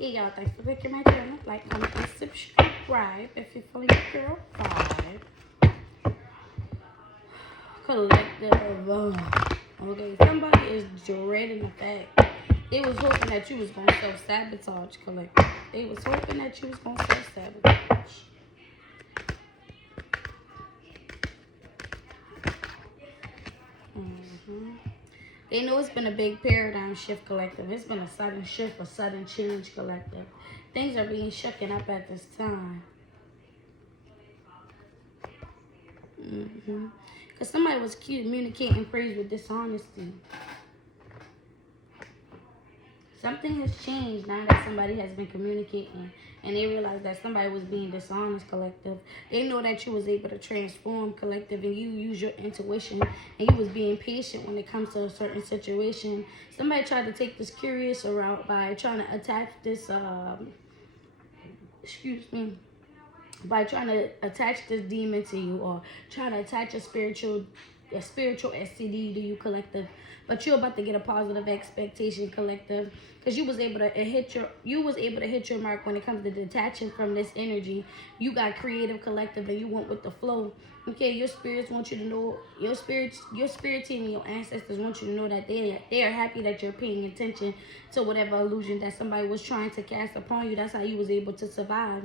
Hey y'all, thanks for clicking my channel. Like, comment, and subscribe if you're feeling your girl vibe. Collective. Okay, somebody is dreading the fact. They was hoping that you was gonna self-sabotage, collective. They was hoping that you was gonna self-sabotage. They know it's been a big paradigm shift, collective. It's been a sudden shift, a sudden change, collective. Things are being shaken up at this time. Because somebody was communicating praise with dishonesty. Something has changed now that somebody has been communicating and they realize that somebody was being dishonest, collective. They know that you was able to transform, collective, and you use your intuition and you was being patient when it comes to a certain situation. Somebody tried to take this curious route by trying to attach this, by trying to attach this demon to you or trying to attach a spiritual STD to you, collective. But you're about to get a positive expectation, collective, because you was able to hit your mark when it comes to detaching from this energy. You got creative, collective, and you went with the flow. Okay, your spirits want you to know, your spirit team and your ancestors want you to know that they are happy that you're paying attention to whatever illusion that somebody was trying to cast upon you. That's how you was able to survive.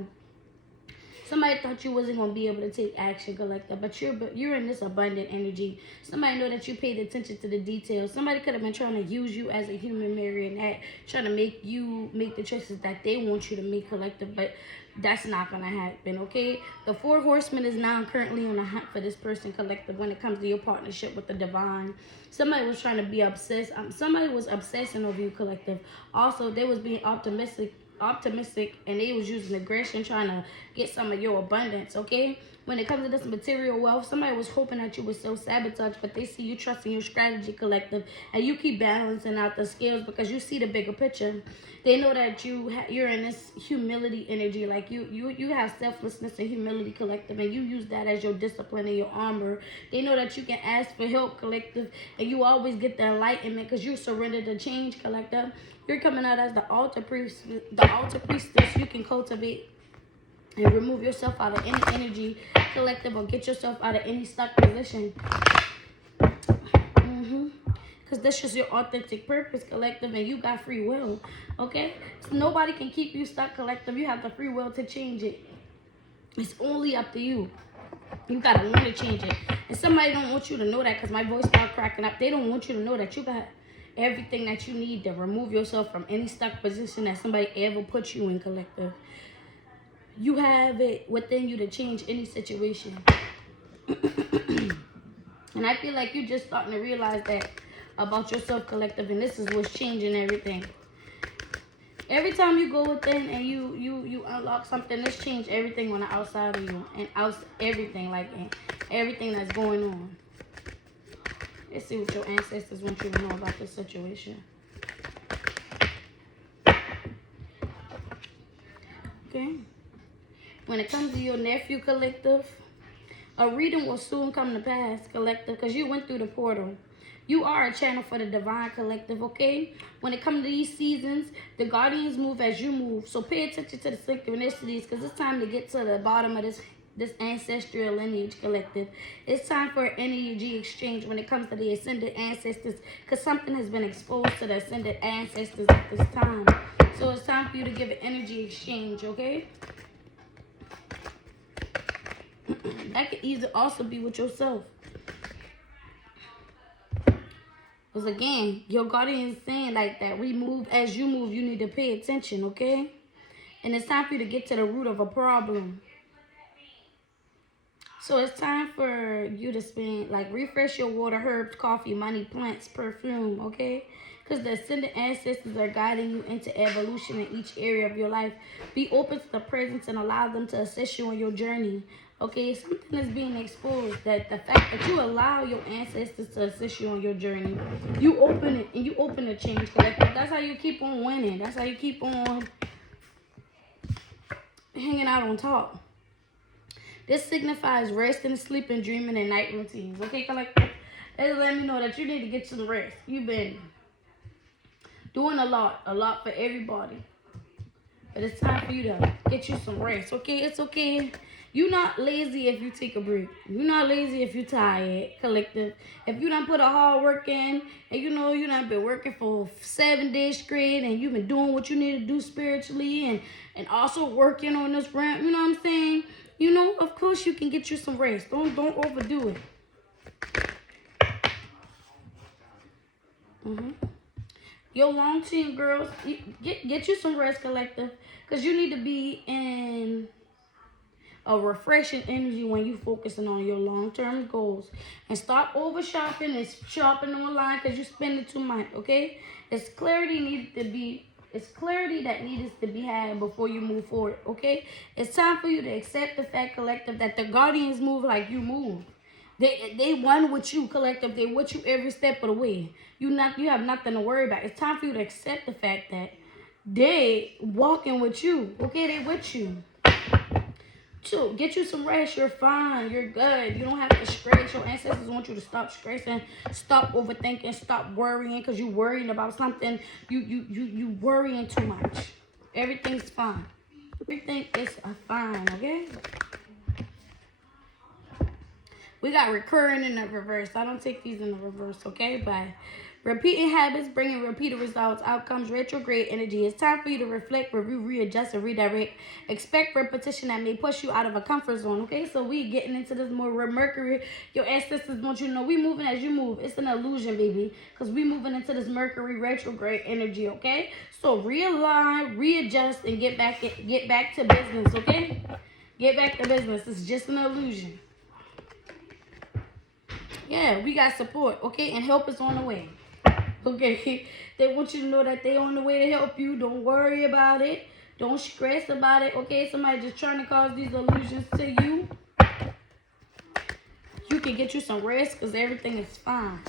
Somebody thought you wasn't going to be able to take action, collective, but you're in this abundant energy. Somebody know that you paid attention to the details. Somebody could have been trying to use you as a human marionette, trying to make you make the choices that they want you to make, collective, but that's not going to happen, okay? The 4 horsemen is now currently on the hunt for this person, collective, when it comes to your partnership with the divine. Somebody was trying to be obsessed. Somebody was obsessing over you, collective. Also, they was being optimistic and they was using aggression trying to get some of your abundance, okay? When it comes to this material wealth, somebody was hoping that you would self-sabotage, but they see you trusting your strategy, collective, and you keep balancing out the scales because you see the bigger picture. They know that you're in this humility energy, like you have selflessness and humility, collective, and you use that as your discipline and your armor. They know that you can ask for help, collective, and you always get the enlightenment because you surrender to change, collective. You're coming out as the altar priestess. You can cultivate and remove yourself out of any energy, collective, or get yourself out of any stuck position. Because this is your authentic purpose, collective, and you got free will, okay? So nobody can keep you stuck, collective. You have the free will to change it. It's only up to you. You got to want to change it. And somebody don't want you to know that because my voice started cracking up. They don't want you to know that you got everything that you need to remove yourself from any stuck position that somebody ever put you in, collective. You have it within you to change any situation. And I feel like you're just starting to realize that about yourself, collective, and this is what's changing everything. Every time you go within and you unlock something, this change everything on the outside of you and everything, like everything that's going on. Let's see what your ancestors want you to know about this situation. Okay. When it comes to your nephew, collective, a reading will soon come to pass, collective, because you went through the portal. You are a channel for the divine, collective, okay? When it comes to these seasons, the guardians move as you move. So pay attention to the synchronicities because it's time to get to the bottom of this ancestral lineage, collective. It's time for an energy exchange when it comes to the ascended ancestors because something has been exposed to the ascended ancestors at this time. So it's time for you to give an energy exchange, okay? That could easily also be with yourself. Because again, your guardian is saying like that. We move as you move. You need to pay attention, okay? And it's time for you to get to the root of a problem. So it's time for you to spend, like, refresh your water, herbs, coffee, money, plants, perfume, okay? Because the ascended ancestors are guiding you into evolution in each area of your life. Be open to the presence and allow them to assist you on your journey. Okay, something is being exposed, that the fact that you allow your ancestors to assist you on your journey, you open it and you open the change, collective. That's how you keep on winning. That's how you keep on hanging out on top. This signifies resting, sleeping, dreaming, and night routines. Okay, collective? It's letting me know that you need to get some rest. You've been doing a lot for everybody. But it's time for you to get you some rest, okay? It's okay. You're not lazy if you take a break. You're not lazy if you're tired, collective. If you done put a hard work in, and you know you done been working for 7 days straight, and you've been doing what you need to do spiritually, and also working on this ramp, you know what I'm saying? You know, of course you can get you some rest. Don't overdo it. Your long team girls, get you some rest, collective, because you need to be in a refreshing energy when you focusing on your long-term goals. And stop over shopping and shopping online because you spending too much, okay? It's clarity that needs to be had before you move forward, okay? It's time for you to accept the fact, collective, that the guardians move like you move. They one with you, collective. They with you every step of the way. You have nothing to worry about. It's time for you to accept the fact that they walking with you, okay? They with you. So get you some rest. You're fine. You're good. You don't have to stress. Your ancestors want you to stop stressing, stop overthinking, stop worrying because you're worrying about something. You worrying too much. Everything's fine. Everything is fine, okay? We got recurring in the reverse. I don't take these in the reverse, okay? But repeating habits, bringing repeated results, outcomes, retrograde energy. It's time for you to reflect, review, readjust, and redirect. Expect repetition that may push you out of a comfort zone, okay? So we getting into this more Mercury. Your ancestors want you to know we moving as you move. It's an illusion, baby, because we moving into this Mercury retrograde energy, okay? So realign, readjust, and get back to business, okay? Get back to business. It's just an illusion. Yeah, we got support, okay? And help is on the way. Okay, they want you to know that they on the way to help you. Don't worry about it. Don't stress about it. Okay, somebody just trying to cause these illusions to you. You can get you some rest because everything is fine.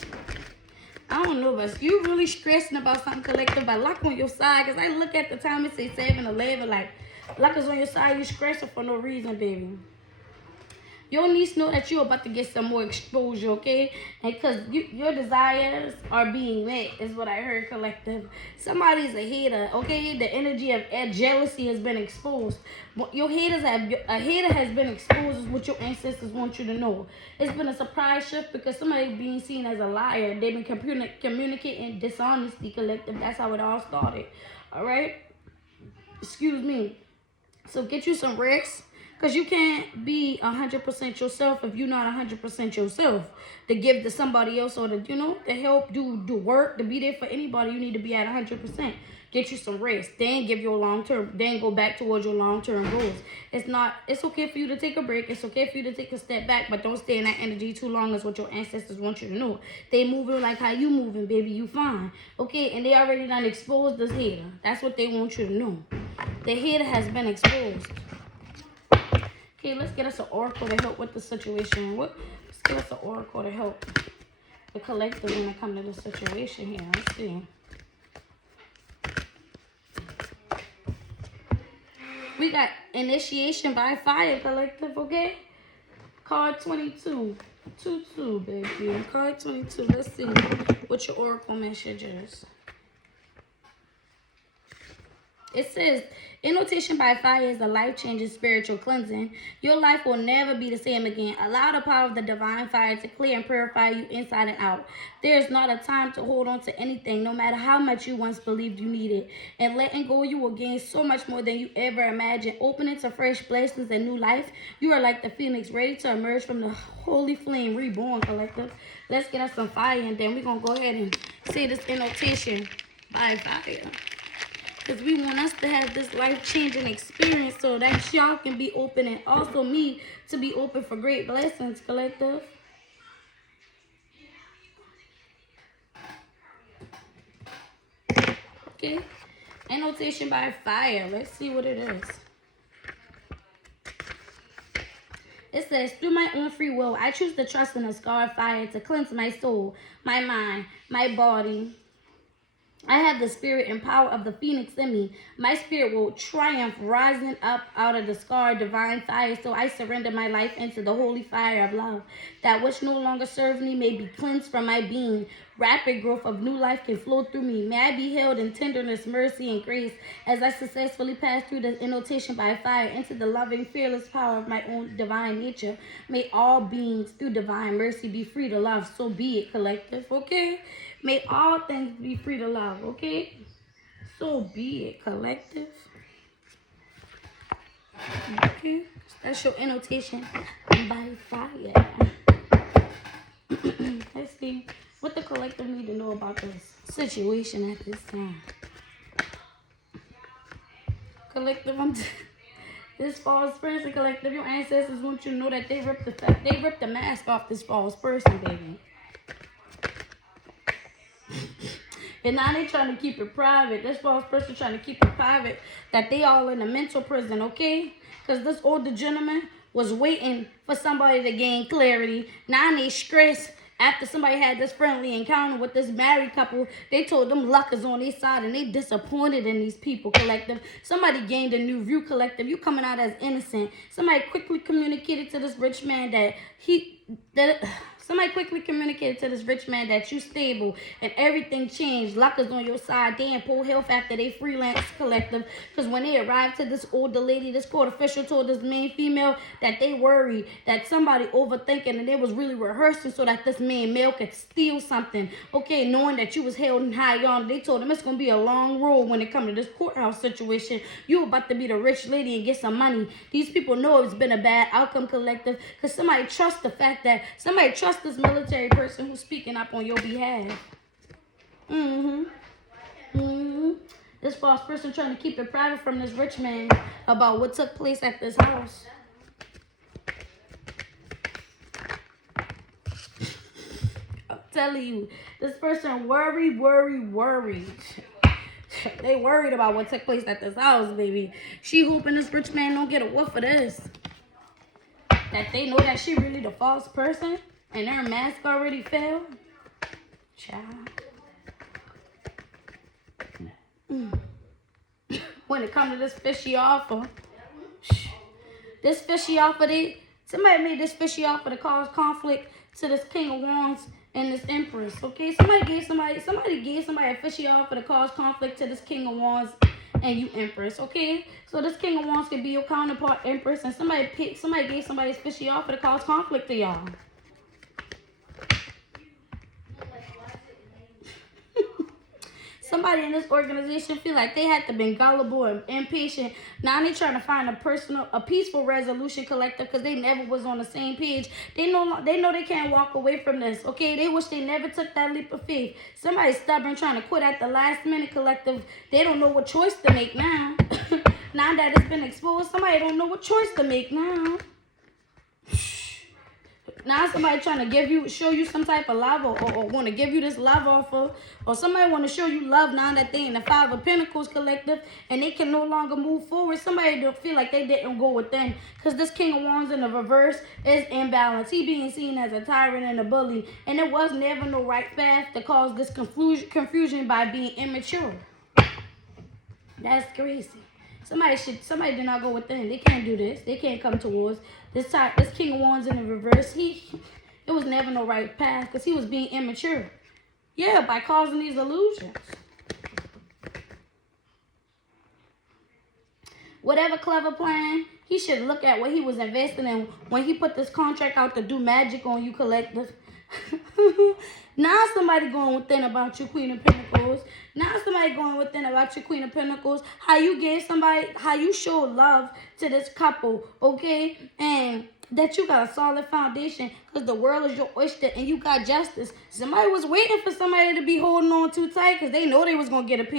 I don't know, but you really stressing about something, collective, but luck on your side. Because I look at the time and say 7-11, like luck is on your side. You stressing for no reason, baby. Your niece know that you're about to get some more exposure, okay? And because your desires are being met, is what I heard, collective. Somebody's a hater, okay? The energy of jealousy has been exposed. A hater has been exposed is what your ancestors want you to know. It's been a surprise shift because somebody being seen as a liar. They've been communicating dishonesty, collective. That's how it all started, all right? Excuse me. So get you some rest. Because you can't be 100% yourself if you're not 100% yourself. To give to somebody else or to help do work, to be there for anybody, you need to be at 100%. Get you some rest. Then give your long-term, then go back towards your long-term goals. It's okay for you to take a break. It's okay for you to take a step back, but don't stay in that energy too long is what your ancestors want you to know. They moving like how you moving, baby. You fine. Okay, and they already done exposed this hater. That's what they want you to know. The hater has been exposed. Okay, let's get us an oracle to help with the situation. Let's get us an oracle to help the collective when it comes to the situation here. Let's see. We got initiation by fire, collective, okay? Card 22. 2-2, baby. Card 22. Let's see what your oracle message is. It says, invitation by fire is a life-changing spiritual cleansing. Your life will never be the same again. Allow the power of the divine fire to clear and purify you inside and out. There is not a time to hold on to anything, no matter how much you once believed you needed. And letting go, you will gain so much more than you ever imagined. Opening to fresh blessings and new life. You are like the phoenix, ready to emerge from the holy flame, reborn, collective. Let's get us some fire, and then we're going to go ahead and say this invitation by fire. Because we want us to have this life-changing experience so that y'all can be open and also me to be open for great blessings, collective. Okay. Annotation by fire. Let's see what it is. It says, through my own free will, I choose to trust in the scar of fire to cleanse my soul, my mind, my body, I have the spirit and power of the phoenix in me. My spirit will triumph, rising up out of the scar, divine fire. So I surrender my life into the holy fire of love. That which no longer serves me may be cleansed from my being. Rapid growth of new life can flow through me. May I be held in tenderness, mercy, and grace as I successfully pass through the inundation by fire into the loving, fearless power of my own divine nature. May all beings, through divine mercy, be free to love. So be it, collective, okay? May all things be free to love, okay? So be it, collective. Okay? Special annotation by fire. Let's see what the collective need to know about this situation at this time. Collective, this false person, collective, your ancestors want you to know that they ripped the mask off this false person, baby. And now they trying to keep it private. This false person trying to keep it private that they all in a mental prison, okay? Because this older gentleman was waiting for somebody to gain clarity. Now they stressed after somebody had this friendly encounter with this married couple. They told them luck is on their side and they disappointed in these people, collective. Somebody gained a new view, collective. You coming out as innocent. Somebody quickly communicated to this rich man that Somebody quickly communicated to this rich man that you stable and everything changed. Luck is on your side. They in poor health after they freelance, collective. Because when they arrived to this older lady, this court official told this main female that they worried that somebody overthinking and they was really rehearsing so that this main male could steal something. Okay, knowing that you was held in high honor, they told him it's going to be a long road when it comes to this courthouse situation. You about to be the rich lady and get some money. These people know it's been a bad outcome, collective, because somebody trusts the fact that somebody trusts this military person who's speaking up on your behalf. This false person trying to keep it private from this rich man about what took place at this house. I'm telling you, this person worried. They worried about what took place at this house, baby. She hoping this rich man don't get a whiff of this. That they know that she really the false person and her mask already fell. Child. When it comes to this fishy offer, somebody made this fishy offer to cause conflict to this King of Wands and this Empress. Okay, somebody gave somebody a fishy offer to cause conflict to this King of Wands and you Empress. Okay, so this King of Wands could be your counterpart Empress, and somebody gave somebody a fishy offer to cause conflict to y'all. Somebody in this organization feel like they had to be gullible and impatient. Now they trying to find a peaceful resolution, collective, because they never was on the same page. They know they can't walk away from this. Okay, they wish they never took that leap of faith. Somebody stubborn trying to quit at the last minute, collective. They don't know what choice to make now. Now that it's been exposed, somebody don't know what choice to make now. Now somebody trying to show you some type of love or want to give you this love offer, or somebody want to show you love now that they in the Five of Pentacles, collective, and they can no longer move forward. Somebody don't feel like they didn't go within, because this King of Wands in the reverse is imbalanced. He being seen as a tyrant and a bully, and there was never no right path to cause this confusion by being immature. That's crazy. Somebody did not go within. They can't do this. They can't come towards this King of Wands in the reverse. It was never no right path because he was being immature. Yeah, by causing these illusions. Whatever clever plan, he should look at what he was investing in when he put this contract out to do magic on you, collective. Now somebody going within about your Queen of Pentacles. Now somebody going within about your Queen of Pentacles. How you show love to this couple, okay? And that you got a solid foundation because the world is your oyster and you got justice. Somebody was waiting for somebody to be holding on too tight because they know they was going to get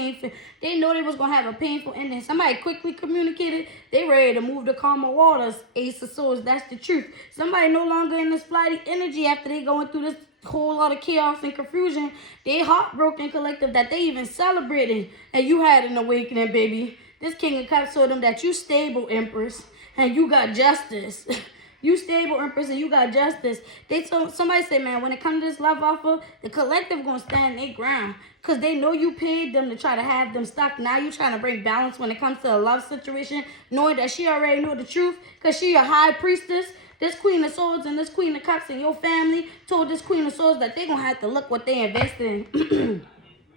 they know they was going to have a painful ending. Somebody quickly communicated they ready to move to calmer waters. Ace of Swords, that's the truth. Somebody no longer in this flighty energy after they going through this whole lot of chaos and confusion. They heartbroken, collective, that they even celebrating and you had an awakening, baby. This King of Cups told them that you stable, Empress, and you got justice. You stable, Empress, and you got justice. They told somebody said, man, when it comes to this love offer, the collective gonna stand their ground. Cause they know you paid them to try to have them stuck. Now you trying to bring balance when it comes to a love situation, knowing that she already know the truth. Cause she a high priestess. This Queen of Swords and this Queen of Cups and your family told this Queen of Swords that they gonna have to look what they invested in.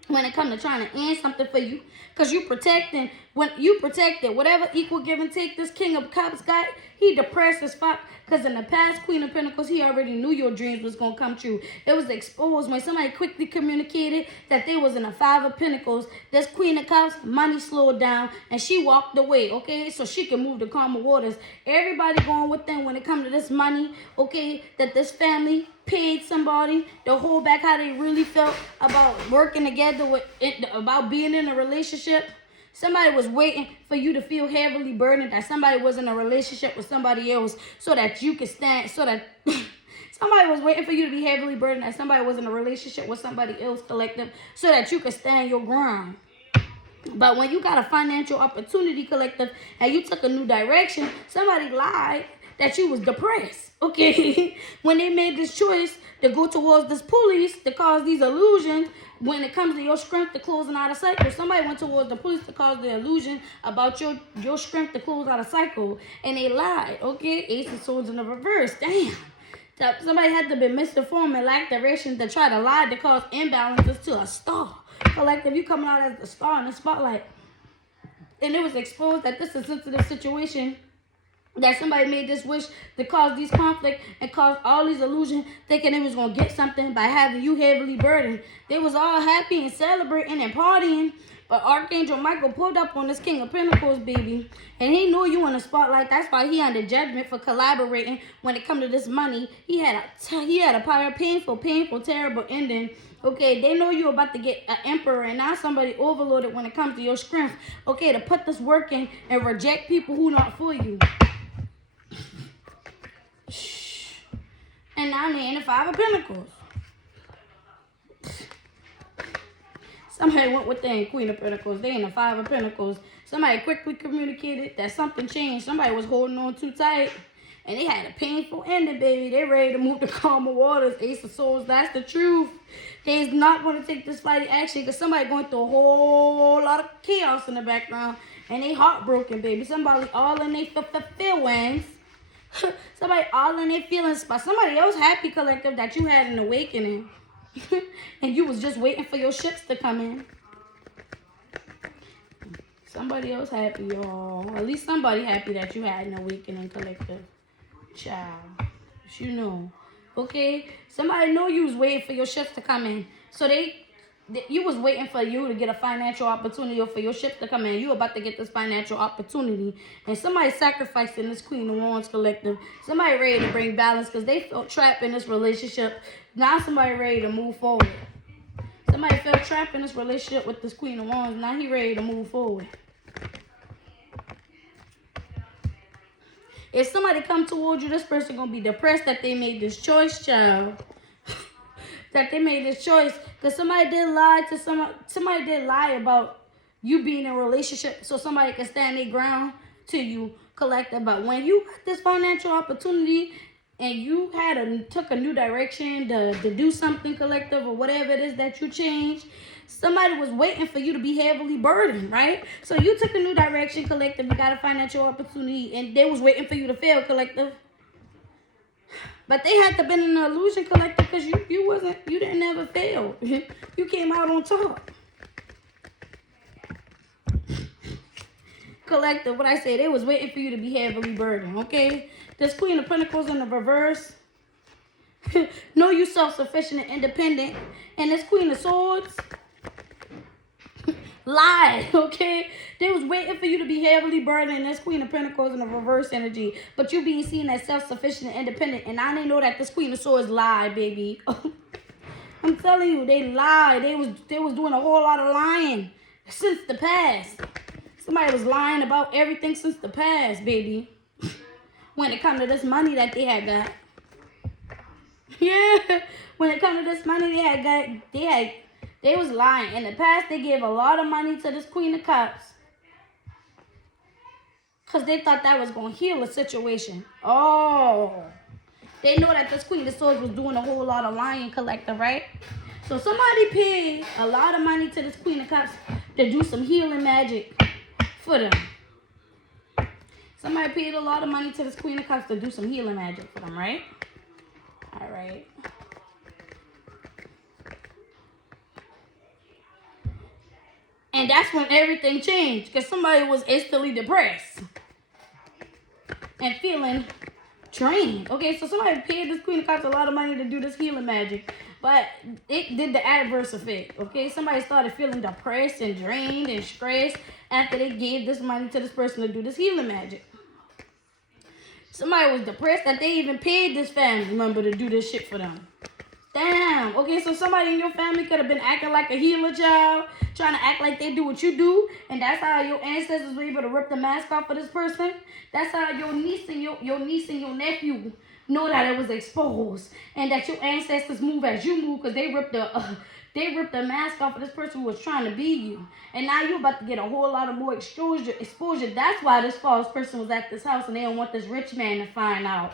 When it comes to trying to end something for you, because you protecting, when you protected whatever equal give and take this King of Cups got, he depressed as fuck. Because in the past Queen of Pentacles, he already knew your dreams was going to come true. It was exposed when somebody quickly communicated that they was in a Five of Pentacles. This Queen of Cups, money slowed down and she walked away, okay? So she can move to calmer waters. Everybody going with them when it comes to this money, okay? That this family paid somebody to hold back how they really felt about working together, with it, about being in a relationship. Somebody was waiting for you to feel heavily burdened that somebody was in a relationship with somebody else so that you could stand, so that somebody was waiting for you to be heavily burdened that somebody was in a relationship with somebody else, collective, so that you could stand your ground. But when you got a financial opportunity, collective, and you took a new direction, somebody lied that you was depressed, okay? When they made this choice to go towards this police to cause these illusions, when it comes to your strength to closing out a cycle, somebody went towards the police to cause the illusion about your strength to close out a cycle, and they lied, okay? Ace of Swords in the reverse, damn. Somebody had to be misinformed and lack direction to try to lie to cause imbalances to a star. Collective, you coming out as the star in the spotlight, and it was exposed that this is a sensitive situation, that somebody made this wish to cause these conflict and cause all these illusions, thinking they was going to get something by having you heavily burdened. They was all happy and celebrating and partying, but Archangel Michael pulled up on this King of Pentacles, baby, and he knew you in the spotlight. That's why he under judgment for collaborating when it come to this money. He had a painful, terrible ending. Okay, they know you about to get an emperor, and now somebody overloaded when it comes to your strength. Okay, to put this work in and reject people who not for you. And now they're in the Five of Pentacles. Somebody went with the Queen of Pentacles. They in the Five of Pentacles. Somebody quickly communicated that something changed. Somebody was holding on too tight. And they had a painful ending, baby. They ready to move to calmer waters. Ace of Swords, that's the truth. They's not going to take this flighty action because somebody going through a whole lot of chaos in the background. And they heartbroken, baby. Somebody all in their feelings. Somebody all in their feelings. But somebody else happy, collective, that you had an awakening. And you was just waiting for your ships to come in. Somebody else happy, y'all. At least somebody happy that you had an awakening, collective. Child. You know. Okay? Somebody know you was waiting for your ships to come in. So you was waiting for you to get a financial opportunity or for your ships to come in. You about to get this financial opportunity. And somebody sacrificing this Queen of Wands, collective. Somebody ready to bring balance because they felt trapped in this relationship. Now somebody ready to move forward. Somebody felt trapped in this relationship with this Queen of Wands. Now he ready to move forward. If somebody come towards you, this person going to be depressed that they made this choice, child. That they made this choice. Because somebody did lie to somebody did lie about you being in a relationship so somebody can stand their ground to you, collective. But when you got this financial opportunity and you took a new direction to do something, collective, or whatever it is that you changed, somebody was waiting for you to be heavily burdened, right? So you took a new direction, collective. You got a financial opportunity, and they was waiting for you to fail, collective. But they had to been in an illusion, collective, because you didn't ever fail. You came out on top. Collective, what I say, they was waiting for you to be heavily burdened, okay? This Queen of Pentacles in the reverse. Know you self-sufficient and independent. And this Queen of Swords lied, okay? They was waiting for you to be heavily burdened, and this Queen of Pentacles in the reverse energy. But you being seen as self-sufficient and independent. And I didn't know that this Queen of Swords lied, baby. I'm telling you, they lied. They was doing a whole lot of lying since the past. Somebody was lying about everything since the past, baby. When it comes to this money that they had got. Yeah. When it comes to this money they had got, they was lying. In the past, they gave a lot of money to this Queen of Cups. Because they thought that was going to heal a situation. Oh. They know that this Queen of Swords was doing a whole lot of lying, collective, right? So somebody paid a lot of money to this Queen of Cups to do some healing magic for them. Somebody paid a lot of money to this Queen of Cups to do some healing magic for them, right? All right. And that's when everything changed, because somebody was instantly depressed and feeling drained. Okay, so somebody paid this Queen of Cups a lot of money to do this healing magic, but it did the adverse effect. Okay, somebody started feeling depressed and drained and stressed after they gave this money to this person to do this healing magic. Somebody was depressed that they even paid this family member to do this shit for them. Damn. Okay, so somebody in your family could have been acting like a healer child, trying to act like they do what you do, and that's how your ancestors were able to rip the mask off of this person. That's how your niece and your nephew know that it was exposed, and that your ancestors move as you move, because they ripped the mask off of this person who was trying to be you. And now you're about to get a whole lot of more exposure. That's why this false person was at this house, and they don't want this rich man to find out.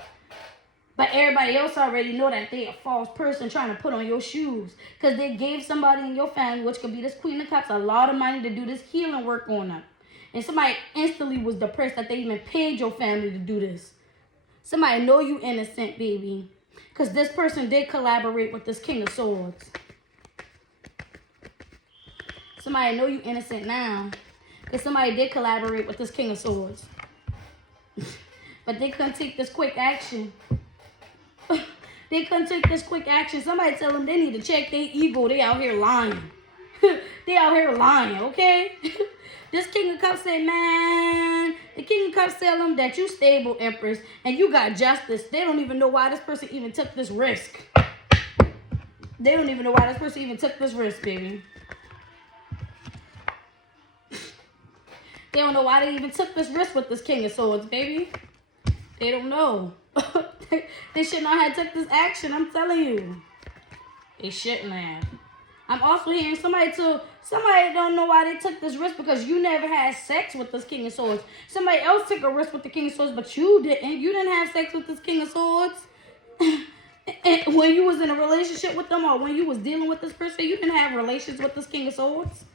But everybody else already know that they a false person trying to put on your shoes. Because they gave somebody in your family, which could be this Queen of Cups, a lot of money to do this healing work on them. And somebody instantly was depressed that they even paid your family to do this. Somebody know you innocent, baby. Because this person did collaborate with this King of Swords. Somebody know you innocent now. Because somebody did collaborate with this King of Swords. But they couldn't take this quick action. They couldn't take this quick action. Somebody tell them they need to check their ego. They out here lying. They out here lying, okay? This King of Cups said, man, the King of Cups tell them that you stable, Empress, and you got justice. They don't even know why this person even took this risk. They don't even know why this person even took this risk, baby. They don't know why they even took this risk with this King of Swords, baby. They don't know. They should not have took this action, I'm telling you. They shouldn't have. I'm also hearing somebody don't know why they took this risk because you never had sex with this King of Swords. Somebody else took a risk with the King of Swords, but you didn't. You didn't have sex with this King of Swords. And when you was in a relationship with them or when you was dealing with this person, you didn't have relations with this King of Swords.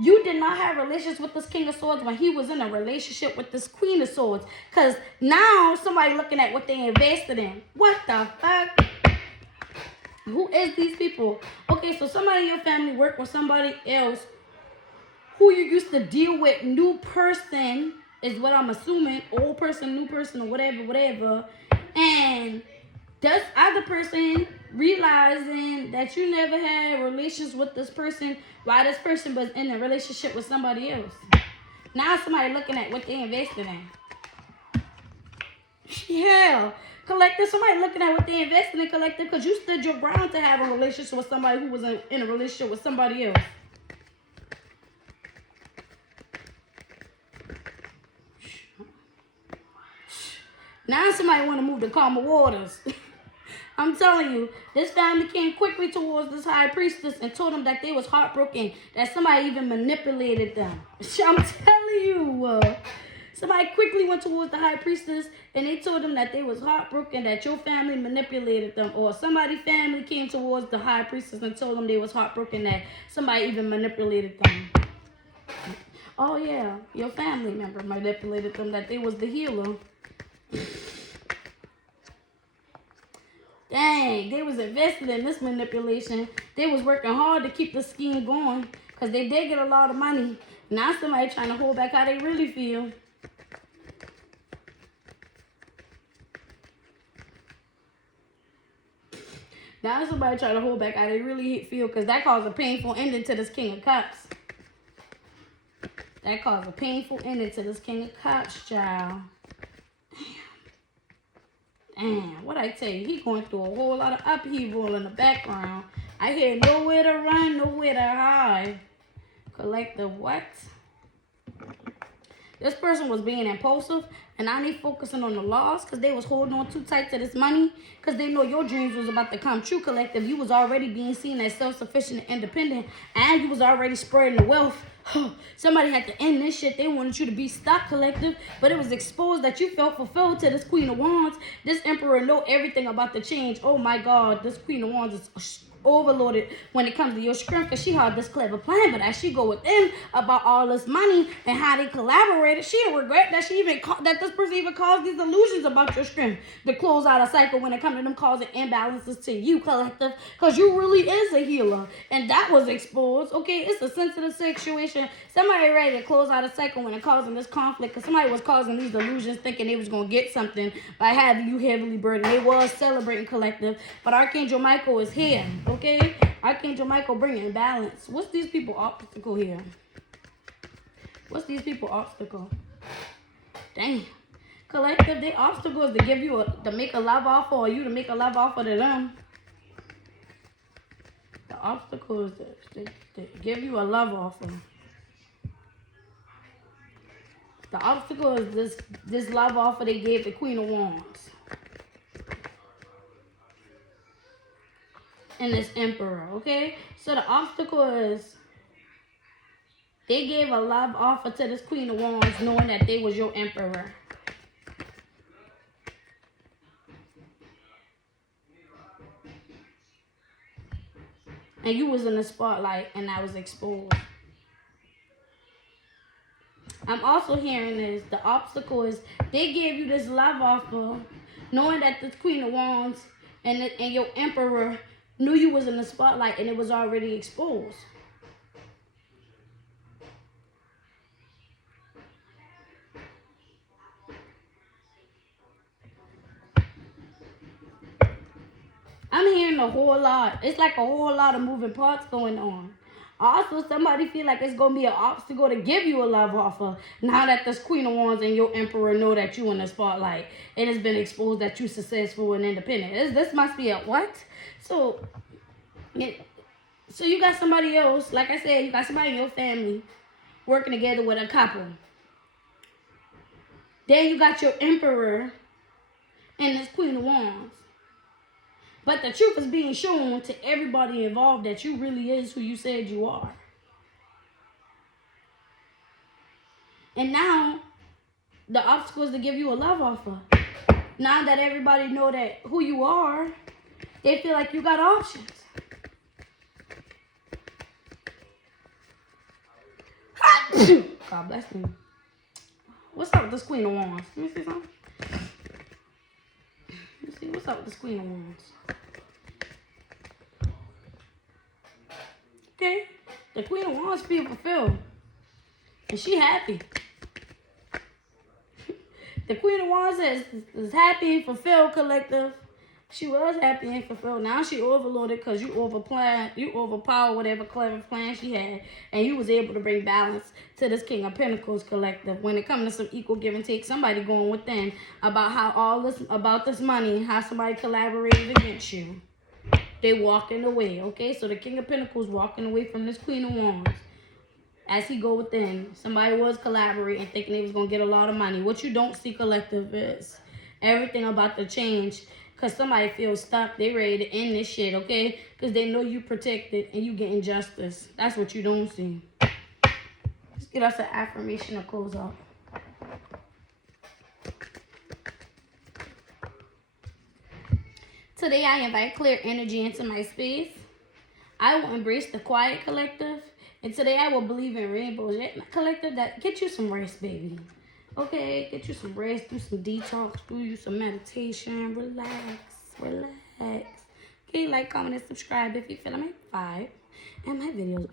You did not have relations with this King of Swords when he was in a relationship with this Queen of Swords. Because now somebody looking at what they invested in. What the fuck? Who is these people? Okay, so somebody in your family worked with somebody else who you used to deal with. New person is what I'm assuming. Old person, new person, or whatever. And this other person realizing that you never had relations with this person while this person was in a relationship with somebody else. Now somebody looking at what they invested in. Yeah. Collective, somebody looking at what they invested in, collective, because you stood your ground to have a relationship with somebody who was in a relationship with somebody else. Now somebody want to move to calmer waters. I'm telling you, this family came quickly towards this high priestess and told them that they was heartbroken, that somebody even manipulated them. I'm telling you, somebody quickly went towards the high priestess and they told them that they was heartbroken, that your family manipulated them, or somebody's family came towards the high priestess and told them they was heartbroken, that somebody even manipulated them. Oh yeah, your family member manipulated them, that they was the healer. Dang, they was invested in this manipulation. They was working hard to keep the scheme going because they did get a lot of money. Now somebody trying to hold back how they really feel. Now somebody trying to hold back how they really feel because that caused a painful ending to this King of Cups. That caused a painful ending to this King of Cups, child. Damn, what I tell you, he going through a whole lot of upheaval in the background. I hear nowhere to run, nowhere to hide. Collective what? This person was being impulsive, and now they focusing on the loss because they was holding on too tight to this money because they know your dreams was about to come true, collective. You was already being seen as self-sufficient and independent, and you was already spreading the wealth. Somebody had to end this shit. They wanted you to be stuck, collective, but it was exposed that you felt fulfilled to this Queen of Wands. This Emperor know everything about the change. Oh my God, this Queen of Wands is overloaded when it comes to your strength, because she had this clever plan, but as she go within about all this money and how they collaborated, she'll regret that she even that this person even caused these illusions about your strength to close out a cycle when it comes to them causing imbalances to you, collective, because you really is a healer, and that was exposed. Okay, it's a sensitive situation. Somebody ready to close out a cycle when it causing this conflict, because somebody was causing these illusions thinking they was going to get something by having you heavily burdened. They was celebrating, collective, but Archangel Michael is here. Okay, Archangel Michael bringing balance. What's these people obstacle here? What's these people obstacle? Dang. Collective, their obstacle is to give you to make a love offer, or you to make a love offer to them. The obstacle is to give you a love offer. The obstacle is this love offer they gave the Queen of Wands and this Emperor, okay? So the obstacle is they gave a love offer to this Queen of Wands knowing that they was your Emperor. And you was in the spotlight and I was exposed. I'm also hearing this. The obstacle is they gave you this love offer knowing that this Queen of Wands and your Emperor knew you was in the spotlight and it was already exposed. I'm hearing a whole lot. It's like a whole lot of moving parts going on. Also, somebody feel like it's going to be an obstacle to give you a love offer now that this Queen of Wands and your Emperor know that you in the spotlight. It has been exposed that you're successful and independent. This must be a what? So you got somebody else, like I said, you got somebody in your family working together with a couple. Then you got your Emperor and this Queen of Wands. But the truth is being shown to everybody involved that you really is who you said you are. And now, the obstacle is to give you a love offer. Now that everybody know that who you are, they feel like you got options. God bless me. What's up with this Queen of Wands? Let me see something. Let me see what's up with this Queen of Wands. Okay, the Queen of Wands feel fulfilled, and she happy. The Queen of Wands is happy and fulfilled, collective. She was happy and fulfilled. Now she overloaded because you overpower whatever clever plan she had, and you was able to bring balance to this King of Pentacles, collective. When it comes to some equal give and take, somebody going within about how about this money, how somebody collaborated against you. They walking away, okay? So the King of Pentacles walking away from this Queen of Wands. As he go within, somebody was collaborating, thinking they was going to get a lot of money. What you don't see, collective, is everything about to change. Because somebody feels stuck. They ready to end this shit, okay? Because they know you protected and you getting justice. That's what you don't see. Let's get us an affirmation to close off. Today, I invite clear energy into my space. I will embrace the quiet, collective. And today, I will believe in rainbows. Collective, that get you some rest, baby. Okay, get you some rest, do some detox, do you some meditation, relax. Okay, like, comment, and subscribe if you feel my vibe and my videos.